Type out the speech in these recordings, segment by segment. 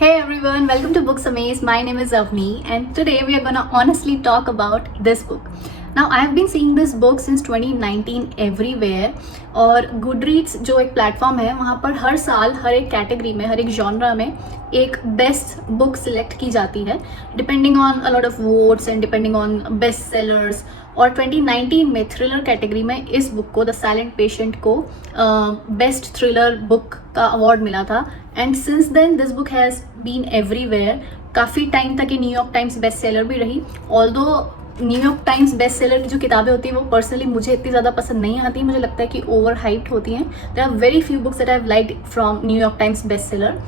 Hey everyone, welcome to Books Amaze. My name is Avni and today we are gonna honestly talk about this book. Now I have been seeing this book since 2019 everywhere और Goodreads जो एक platform है वहाँ पर हर साल हर एक category में हर एक जॉनरा में एक बेस्ट बुक सिलेक्ट की जाती है depending on a lot of votes and depending on best sellers. और 2019 में थ्रिलर कैटेगरी में इस बुक को द साइलेंट पेशेंट को बेस्ट थ्रिलर बुक का अवार्ड मिला था। And since then this book has been everywhere. काफ़ी टाइम तक ये न्यूयॉर्क टाइम्स बेस्ट सेलर भी रही। ऑल्दो न्यूयॉर्क टाइम्स बेस्ट सेलर की जो किताबें होती हैं वो पर्सनली मुझे इतनी ज़्यादा पसंद नहीं आती। मुझे लगता है कि ओवर हाइप्ड होती हैं। There are very few books that I have liked from New York Times best seller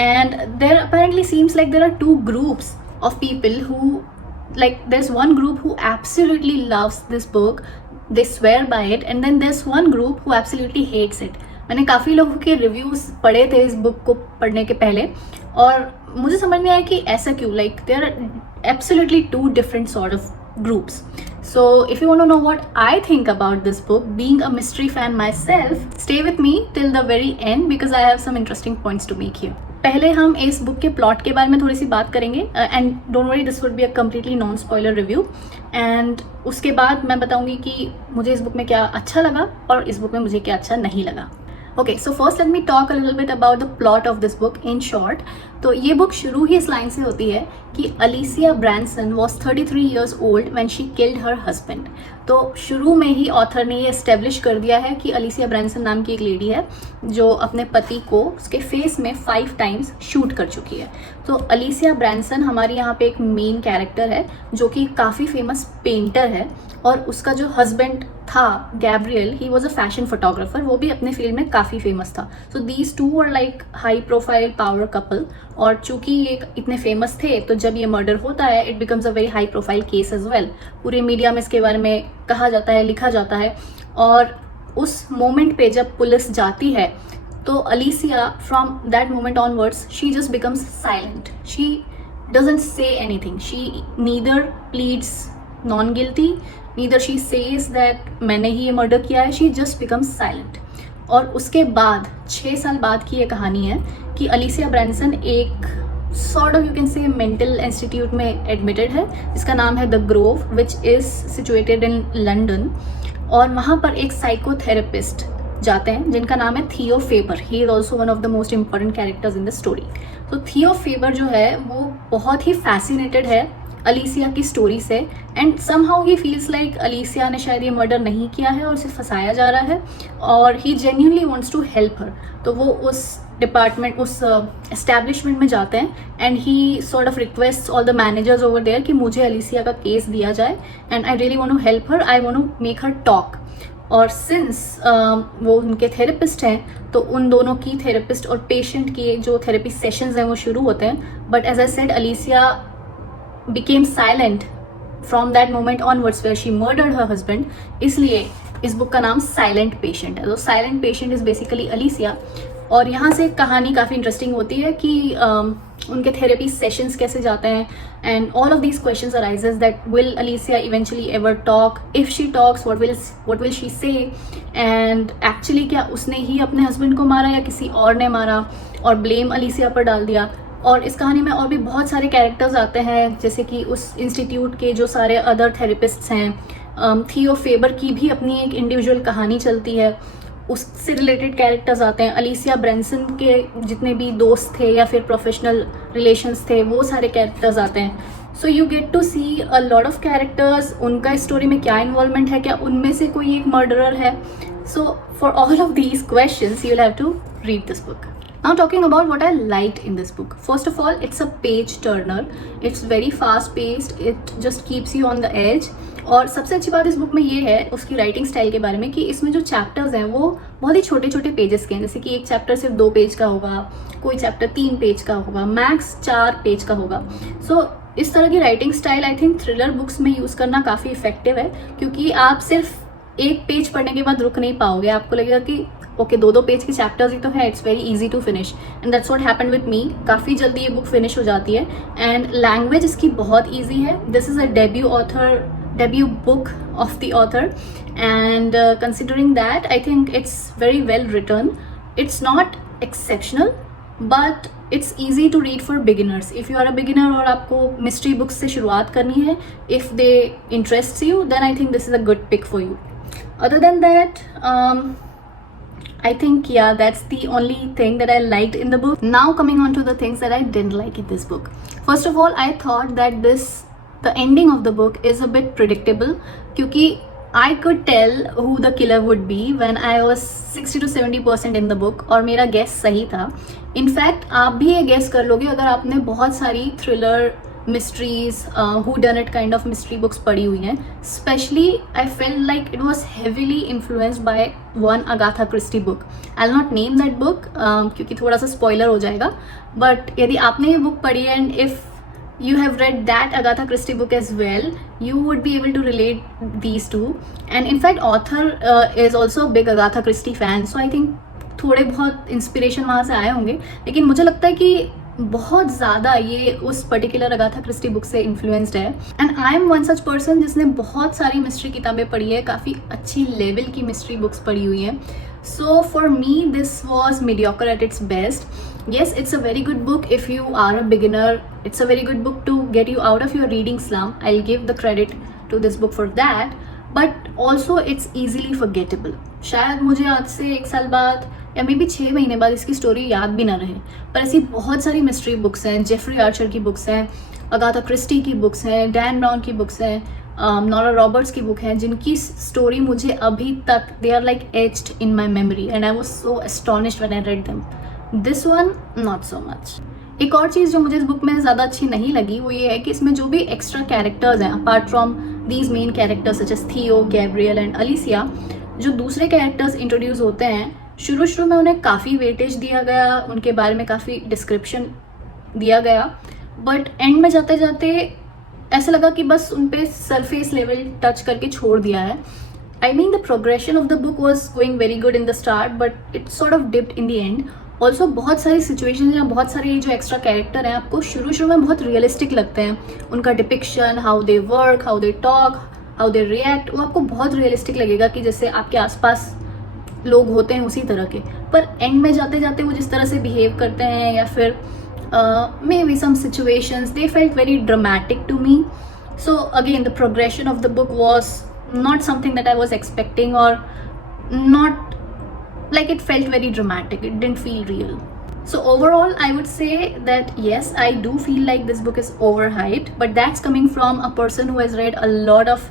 and there apparently seems like there are two groups of people who, like, there's one group who absolutely loves this book, they swear by it, and then there's one group who absolutely hates it. मैंने काफ़ी लोगों के reviews पढ़े थे इस book को पढ़ने के पहले और मुझे समझ में आया कि ऐसा क्यों, like there are absolutely two different sort of groups. So if you want to know what I think about this book, being a mystery fan myself, stay with me till the very end because I have some interesting points to make here. पहले हम इस book के plot के बारे में थोड़ी सी बात करेंगे and don't worry this would be a completely non spoiler review. And उसके बाद मैं बताऊंगी कि मुझे इस बुक में क्या अच्छा लगा और इस बुक में मुझे क्या अच्छा नहीं लगा। Okay, so first let me talk a little bit about the plot of this book in short. तो ये बुक शुरू ही इस लाइन से होती है कि अलिसिया Branson was 33 years old when she killed her husband। तो शुरू में ही ऑथर ने ये एस्टेब्लिश कर दिया है कि अलिसिया ब्रैंसन नाम की एक लेडी है जो अपने पति को उसके फेस में 5 times शूट कर चुकी है। तो अलिसिया ब्रैंसन हमारी यहाँ पे एक मेन कैरेक्टर है जो कि काफ़ी फेमस पेंटर है और उसका जो हस्बैंड था Gabriel, he was a fashion photographer, वो भी अपने फील्ड में काफ़ी फेमस था। So these two were like high profile power couple. और चूंकि ये इतने फेमस थे तो जब ये मर्डर होता है it becomes a very high profile case as well. पूरे मीडिया में इसके बारे में कहा जाता है, लिखा जाता है। और उस मोमेंट पे जब पुलिस जाती है तो Alicia from that moment onwards she just becomes silent. She doesn't say anything, she neither pleads non guilty, neither she says that मैंने ही ये मर्डर किया है, शी जस्ट बिकम्स साइलेंट। और उसके बाद 6 साल बाद की ये कहानी है कि अलिसिया ब्रैंसन एक sort of you can say mental institute में एडमिटेड है जिसका नाम है the Grove which is situated in London. और वहाँ पर एक साइकोथेरेपिस्ट जाते हैं जिनका नाम है Theo Faber. He is also one of the most important characters in the story. तो थियो फेबर जो है वो बहुत ही फैसिनेटेड है अलिसिया की स्टोरी से and somehow he feels like Alicia ने शायद ये मर्डर नहीं किया है और उसे फंसाया जा रहा है और he genuinely wants to help her. तो वो उस डिपार्टमेंट, उस एस्टैब्लिशमेंट में जाते हैं and he sort of request all the managers over there कि मुझे अलिसिया का केस दिया जाए and I really want to help her, I want to make her talk. और सिंस वो उनके थेरेपिस्ट हैं तो उन दोनों की, थेरेपिस्ट और पेशेंट की जो थेरेपी सेशंस हैं वो शुरू होते हैं। But as I said Alicia became silent from that moment onwards where she murdered her husband, इसलिए इस बुक का नाम साइलेंट पेशेंट है। तो साइलेंट पेशेंट इज़ बेसिकली अलिसिया। और यहाँ से कहानी काफ़ी इंटरेस्टिंग होती है कि उनके थेरेपी सेशंस कैसे जाते हैं and all of these questions arises that will Alicia eventually ever talk, if she talks what will she say, and actually क्या उसने ही अपने हस्बैंड को मारा या किसी और ने मारा और ब्लेम अलिसिया पर डाल दिया। और इस कहानी में और भी बहुत सारे कैरेक्टर्स आते हैं जैसे कि उस इंस्टीट्यूट के जो सारे अदर थेरेपिस्ट्स हैं, थियो फेबर की भी अपनी एक इंडिविजुअल कहानी चलती है, उससे रिलेटेड कैरेक्टर्स आते हैं। अलिसिया ब्रैंसन के जितने भी दोस्त थे या फिर प्रोफेशनल रिलेशंस थे वो सारे कैरेक्टर्स आते हैं। So you get to see a lot of characters, उनका स्टोरी में क्या इन्वॉल्वमेंट है, क्या उनमें से कोई एक मर्डरर है। So for all of these questions you will have to read this book. Now talking about what I liked in this book. First of all, it's a page turner. It's very fast paced. It just keeps you on the edge. और सबसे अच्छी बात इस book में ये है उसकी writing style के बारे में कि इसमें जो चैप्टर्स हैं वो बहुत ही छोटे छोटे पेजेस के हैं। जैसे कि एक चैप्टर सिर्फ 2 पेज का होगा, कोई चैप्टर 3 पेज का होगा, मैक्स 4 पेज का होगा। सो इस तरह की writing style I think thriller books में यूज़ करना काफ़ी इफेक्टिव है क्योंकि आप सिर्फ एक पेज पढ़ने के बाद रुक नहीं पाओगे। आपको लगेगा कि ओके 2-2 पेज के चैप्टर्स ही तो है, it's very easy to finish and that's what happened with me. काफ़ी जल्दी ये बुक फिनिश हो जाती है एंड लैंग्वेज इसकी बहुत ईजी है। This is a debut book of the author and considering that I think it's very well written. It's not exceptional but it's easy to read for beginners. If you are a beginner और आपको mystery books से शुरुआत करनी है, if they interest you, then I think this is a good pick for you. Other than that, I think, yeah, that's the only thing that I liked in the book. Now coming on to the things that I didn't like in this book. First of all, I thought that the ending of the book is a bit predictable, क्योंकि I could tell who the killer would be when I was 60 to 70% in the book, और मेरा guess सही था. In fact, आप भी ये guess कर लोगे अगर आपने बहुत सारी thriller mysteries, who done it kind of mystery books पढ़ी हुई हैं. Especially I felt like it was heavily influenced by one Agatha Christie book. I'll not name that book क्योंकि थोड़ा सा spoiler हो जाएगा. But यदि आपने ये book पढ़ी है and if you have read that Agatha Christie book as well, you would be able to relate these two. And in fact author is also a big Agatha Christie fan, so I think थोड़े बहुत inspiration वहाँ से आए होंगे. लेकिन मुझे लगता है कि बहुत ज़्यादा ये उस पर्टिकुलर अगाथा क्रिस्टी बुक से इन्फ्लुएंस्ड है. And I am one such person जिसने बहुत सारी मिस्ट्री किताबें पढ़ी है, काफ़ी अच्छी लेवल की मिस्ट्री बुक्स पढ़ी हुई हैं. So for me this was mediocre at its best. Yes, it's a very good book if you are a beginner. It's a very good book to get you out of your reading slump. I'll give the credit to this book for that. But also it's easily forgettable. शायद मुझे आज से 1 साल बाद या may be 6 महीने बाद इसकी स्टोरी याद भी ना रहे. पर ऐसी बहुत सारी मिस्ट्री बुक्स हैं, जेफरी आर्चर की बुक्स हैं, अगाथा क्रिस्टी की बुक्स हैं, डैन ब्राउन की बुक्स हैं, नोरा रॉबर्ट्स की बुक हैं, जिनकी स्टोरी मुझे अभी तक they are like aged in my memory and I was so astonished when I read them. This one not so much. एक और चीज़ जो मुझे इस बुक में ज़्यादा अच्छी नहीं लगी वो ये है कि इसमें जो भी एक्स्ट्रा कैरेक्टर्स हैं apart from these main characters such as Theo, Gabriel and Alicia, जो दूसरे कैरेक्टर्स इंट्रोड्यूस होते हैं शुरू में उन्हें काफ़ी वेटेज दिया गया, उनके बारे में काफ़ी डिस्क्रिप्शन दिया गया. बट एंड में जाते जाते ऐसा लगा कि बस उन पे सरफेस लेवल टच करके छोड़ दिया है. I mean the progression of the book was going very good in the start but it sort of dipped in the end. Also बहुत सारी सिचुएशन या बहुत सारे जो एक्स्ट्रा कैरेक्टर हैं आपको शुरू में बहुत रियलिस्टिक लगते हैं. उनका depiction, how they work, how they talk, how they react, वो आपको बहुत रियलिस्टिक लगेगा कि जैसे आपके आसपास लोग होते हैं उसी तरह के. पर एंड में जाते जाते वो जिस तरह से बिहेव करते हैं या फिर maybe some situations they felt very dramatic to me. So again the progression of the book was not something that I was expecting और not like it felt very dramatic. It didn't feel real. So overall I would say that yes, I do feel like this book is overhyped, but that's coming from a person who has read a lot of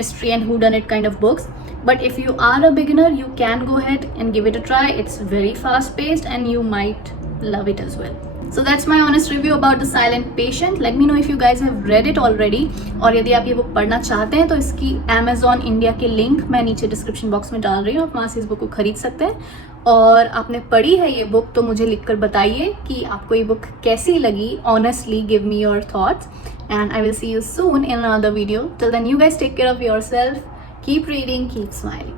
mystery and whodunit kind of books. But if you are a beginner, you can go ahead and give it a try. It's very fast paced and you might love it as well. So that's my honest review about The Silent Patient. Let me know if you guys have read it already. और यदि आप ये book पढ़ना चाहते हैं तो इसकी Amazon India के लिंक मैं नीचे डिस्क्रिप्शन बॉक्स में डाल रही हूँ, आप वहाँ से इस बुक को खरीद सकते हैं. और आपने पढ़ी है ये बुक तो मुझे लिखकर बताइए कि आपको ये बुक कैसी लगी. Honestly, give me your thoughts and I will see you soon in another video. Till then, you guys take care of yourself. Keep reading, keep smiling.